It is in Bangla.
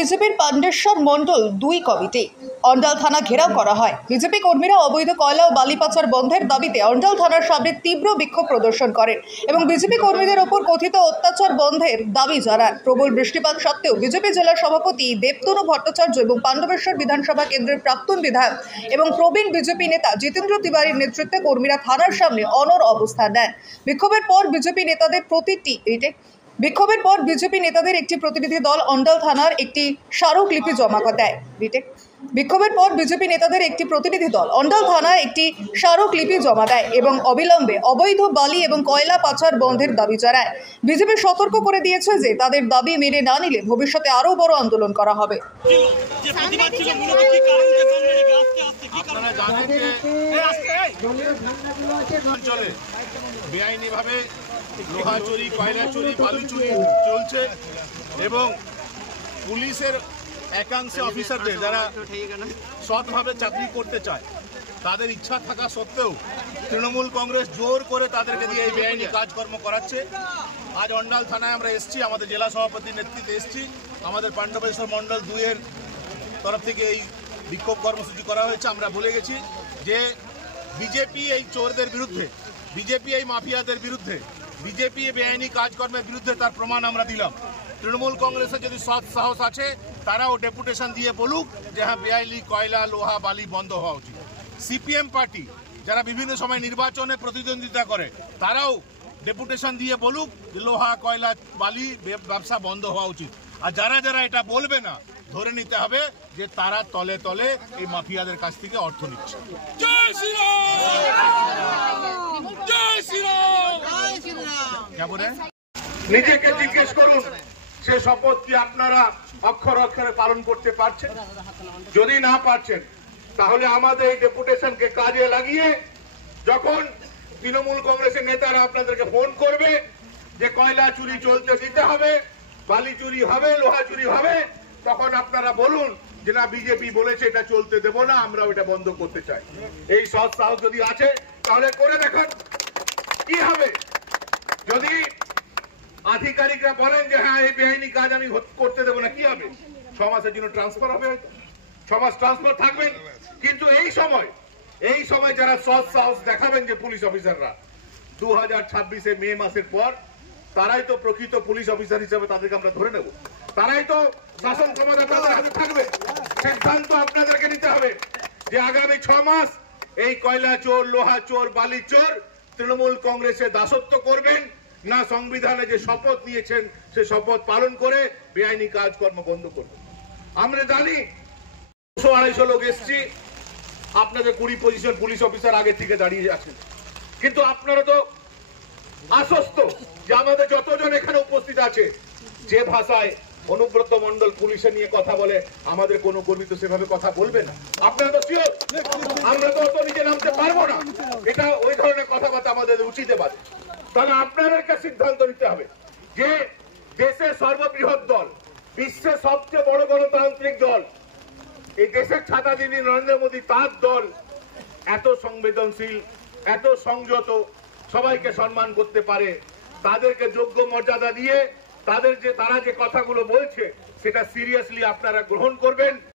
বিজেপির পাণ্ডেশ্বর মণ্ডল 2 কমিটি অন্ডাল থানা ঘেরাও করা হয়। বিজেপি কর্মীরা অবৈধ কয়লা ও বালি পাচার বন্ধের দাবিতে অন্ডাল থানার সামনে তীব্র বিক্ষোভ প্রদর্শন করেন এবং বিজেপি কর্মীদের ওপর কথিত অত্যাচার বন্ধের দাবি জানান। প্রবল বৃষ্টিপাত সত্ত্বেও বিজেপি জেলা সভাপতি দেবতনু ভট্টাচার্য এবং পাণ্ডবেশ্বর বিধানসভা কেন্দ্রের প্রাক্তন বিধায়ক এবং প্রবীণ বিজেপি নেতা জিতেন্দ্র তিওয়ারির নেতৃত্বে কর্মীরা থানার সামনে অনড় অবস্থান নেন। বিক্ষোভের পর বিজেপি নেতাদের একটি প্রতিনিধি দল অন্ডাল থানার একটি স্মারকলিপি জমা দেয়। এবং অবিলম্বে অবৈধ বালি এবং কয়লা পাচার বন্ধের দাবি জানায়। বিজেপি সতর্ক করে দিয়েছে যে তাদের দাবি মেনে না নিলে ভবিষ্যতে আরও বড় আন্দোলন করা হবে। বেআইনিভাবে লোহা চুরি, কয়লা চুরি, বালু চুরি চলছে এবং পুলিশের একাংশে অফিসারদের যারা সৎভাবে চাকরি করতে চায় তাদের ইচ্ছা থাকা সত্ত্বেও তৃণমূল কংগ্রেস জোর করে তাদেরকে দিয়ে এই বেআইনি কাজকর্ম করাচ্ছে। আজ অন্ডাল থানায় আমরা এসেছি, আমাদের জেলা সভাপতির নেতৃত্বে এসেছি। আমাদের পাণ্ডবেশ্বর মণ্ডল 2 এর তরফ থেকে এই বিক্ষোভ কর্মসূচি করা হয়েছে। আমরা বলে গেছি যে বিজেপি এই চোরদের বিরুদ্ধে, বিজেপি এই মাফিয়াদের বিরুদ্ধে, বিজেপি বেআইনি কাজকর্মের বিরুদ্ধে তার প্রমাণ আমরা দিলাম। তৃণমূল কংগ্রেসের যদি সৎ সাহস আছে তারাও ডেপুটেশন দিয়ে বলুক যে হ্যাঁ বেআইনি কয়লা লোহা বালি বন্ধ হওয়া উচিত। সিপিএম পার্টি যারা বিভিন্ন সময় নির্বাচনে প্রতিদ্বন্দ্বিতা করে তারাও ডেপুটেশন দিয়ে বলুক যে লোহা কয়লা বালি ব্যবসা বন্ধ হওয়া উচিত। আর যারা যারা এটা বলবে না ধরে নিতে হবে যে তারা তলে তলে এই মাফিয়াদের কাছ থেকে অর্থ নিচ্ছে। নিজেকে জিজ্ঞেস করুন সে শপথ কি আপনারা অক্ষরে অক্ষরে পালন করতে পারছেন? যদি না পারছেন তাহলে আমাদের এই ডেপুটেশনকে কাজে লাগিয়ে যখন তৃণমূল কংগ্রেসের নেতারা আপনাদেরকে ফোন করবে যে কয়লা চুরি চলতে দিতে হবে, বালি চুরি হবে, লোহা চুরি হবে, তখন আপনারা বলুন যে না বিজেপি বলেছে এটা চলতে দেব না, আমরা ওটা বন্ধ করতে চাই। এই সৎ সাহস যদি আছে তাহলে করে দেখুন কি হবে। যদি আধিকারিকরা বলেন যে হ্যাঁ এই বেআইনি কাজ আমি করতে দেবো না, কি হবে? 6 মাসের জন্য ট্রান্সফার হবে, 6 মাস ট্রান্সফার থাকবেন। কিন্তু এই সময় যারা সৎ সাহস দেখাবেন যে পুলিশ অফিসাররা 2026 মে মাসের পর তারাই তো প্রকৃত পুলিশ অফিসার হিসেবে তাদেরকে আমরা ধরে নেব, তারাই তো শাসন ক্ষমতা তাদের হাতে থাকবে। সিদ্ধান্ত আপনাদেরকে নিতে হবে যে আগামী 6 মাস এই কয়লা চোর, লোহা চোর, বালি চোর তৃণমূল কংগ্রেসের দাসত্ব করবেন না সংবিধানে যে শপথ নিয়েছেন সে শপথ পালন করে বেআইনি কাজকর্ম বন্ধ করবেন। আমরা জানি 200-250 লোক এসছি, আপনাদের 20 পুলিশ অফিসার আগে থেকে দাঁড়িয়ে আছেন, কিন্তু আপনারা তো আশ্বস্ত যে আমাদের যতজন এখানে উপস্থিত আছে যে ভাষায় অনুব্রত মণ্ডল পুলিশে নিয়ে কথা বলে আমাদের কোন কর্মী তো সেভাবে কথা বলবে না। আপনারা তো শিওর আমরা তো অত নিচে নামতে পারবো না, এটা ওই ধরনের কথাবার্তা আমাদের উচিতে বাদে। তাহলে আপনাদেরকে সিদ্ধান্ত নিতে হবে যে দেশের সর্ববৃহৎ দল, বিশ্বের সবচেয়ে বড় গণতান্ত্রিক দল, এই দেশের ছাতা যিনি নরেন্দ্র মোদী, তার দল এত সংবেদনশীল, এত সংযত, সবাইকে সম্মান করতে পারে, তাদেরকে যোগ্য মর্যাদা দিয়ে তারা যে কথাগুলো বলছে সেটা সিরিয়াসলি আপনারা গ্রহণ করবেন।